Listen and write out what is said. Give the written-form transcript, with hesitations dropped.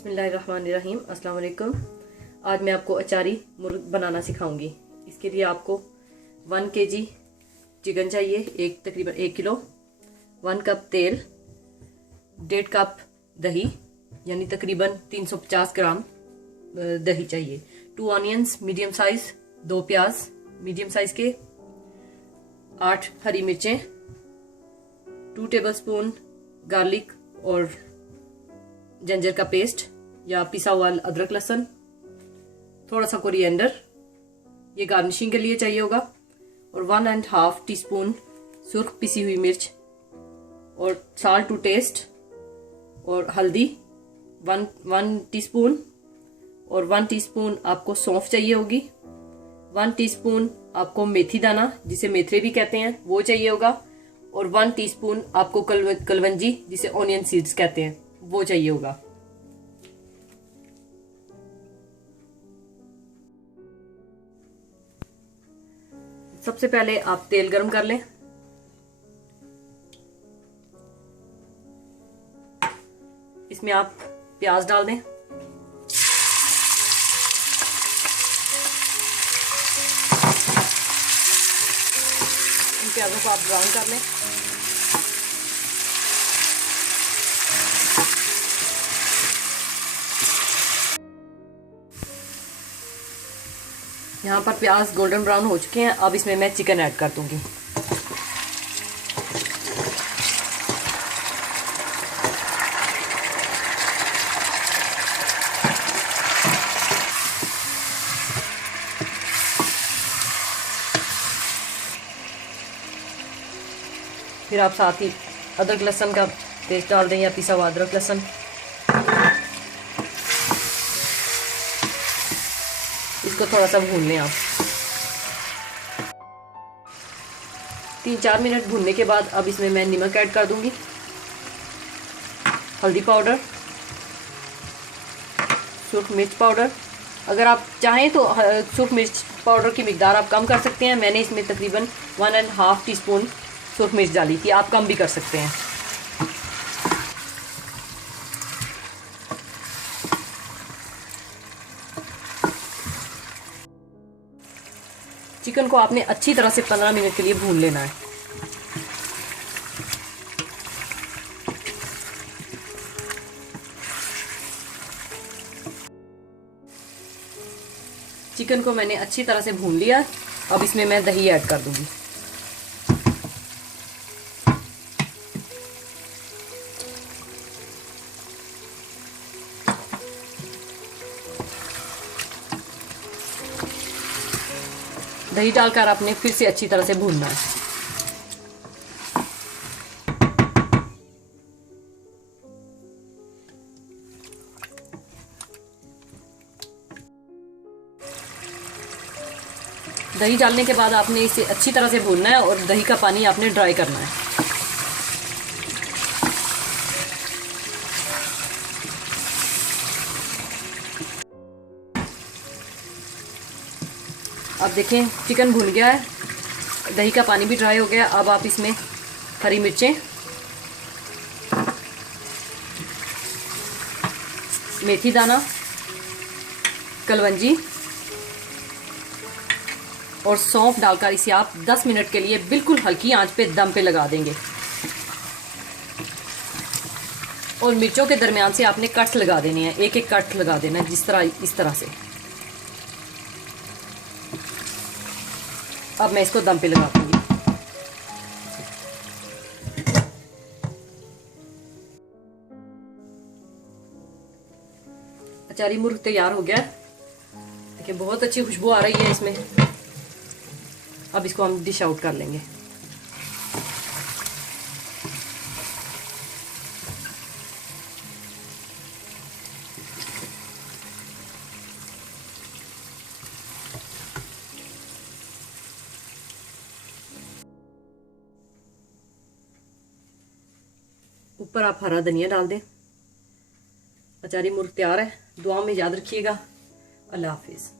बिस्मिल्लाहिर्रहमानिर्रहीम। अस्सलाम वालेकुम। आज मैं आपको अचारी मुर्ग बनाना सिखाऊंगी। इसके लिए आपको 1 kg चिकन चाहिए, तकरीबन 1 किलो, 1 कप तेल, 1.5 कप दही यानी तकरीबन 350 ग्राम दही चाहिए, 2 ऑनियंस मीडियम साइज, 2 प्याज मीडियम साइज के, 8 हरी मिर्चें, 2 टेबलस्पून गार्लिक और जिंजर का पेस्ट या पिसा हुआ अदरक लहसुन, थोड़ा सा कोरिएंडर, ये गार्निशिंग के लिए चाहिए होगा, और 1.5 टीस्पून सुर्ख पिसी हुई मिर्च, और साल्ट टू टेस्ट, और हल्दी 1 टीस्पून, और 1 टीस्पून आपको सौंफ चाहिए होगी, 1 टीस्पून आपको मेथी दाना जिसे मेथरे भी कहते हैं वो चाहिए होगा, और 1 टीस्पून आपको कलवंजी जिसे ऑनियन सीड्स कहते हैं वो चाहिए होगा। सबसे पहले आप तेल गरम कर लें। इसमें आप प्याज डाल दें। इन प्याजों को आप ब्राउन कर लें। यहाँ पर प्याज गोल्डन ब्राउन हो चुके हैं। अब इसमें मैं चिकन ऐड कर दूंगी। फिर आप साथ ही अदरक लहसुन का पेस्ट डाल दें या पिसा हुआ अदरक लहसुन। इसको थोड़ा सा भून लें आप। 3-4 मिनट भूनने के बाद अब इसमें मैं नमक ऐड कर दूंगी, हल्दी पाउडर, सूख मिर्च पाउडर। अगर आप चाहें तो सूख मिर्च पाउडर की मिकदार आप कम कर सकते हैं। मैंने इसमें तकरीबन 1.5 टीस्पून सूख मिर्च डाली थी, आप कम भी कर सकते हैं। चिकन को आपने अच्छी तरह से 15 मिनट के लिए भून लेना है। चिकन को मैंने अच्छी तरह से भून लिया। अब इसमें मैं दही ऐड कर दूंगी। दही डालकर आपने फिर से अच्छी तरह से भूनना है। दही डालने के बाद आपने इसे अच्छी तरह से भूनना है और दही का पानी आपने ड्राई करना है। अब देखें चिकन भुन गया है, दही का पानी भी ड्राई हो गया। अब आप इसमें हरी मिर्चें, मेथी दाना, कलवंजी और सौंफ डालकर इसे आप 10 मिनट के लिए बिल्कुल हल्की आंच पे दम पे लगा देंगे। और मिर्चों के दरमियान से आपने कट्स लगा देने हैं, एक एक कट लगा देना है, जिस तरह इस तरह से। अब मैं इसको दम पे लगा दूंगी। अचारी मुर्ग तैयार हो गया। देखिए बहुत अच्छी खुशबू आ रही है इसमें। अब इसको हम डिश आउट कर लेंगे। ऊपर आप हरा धनिया डाल दें। अचारी मुर्ग तैयार है। दुआ में याद रखिएगा। अल्लाह हाफिज़।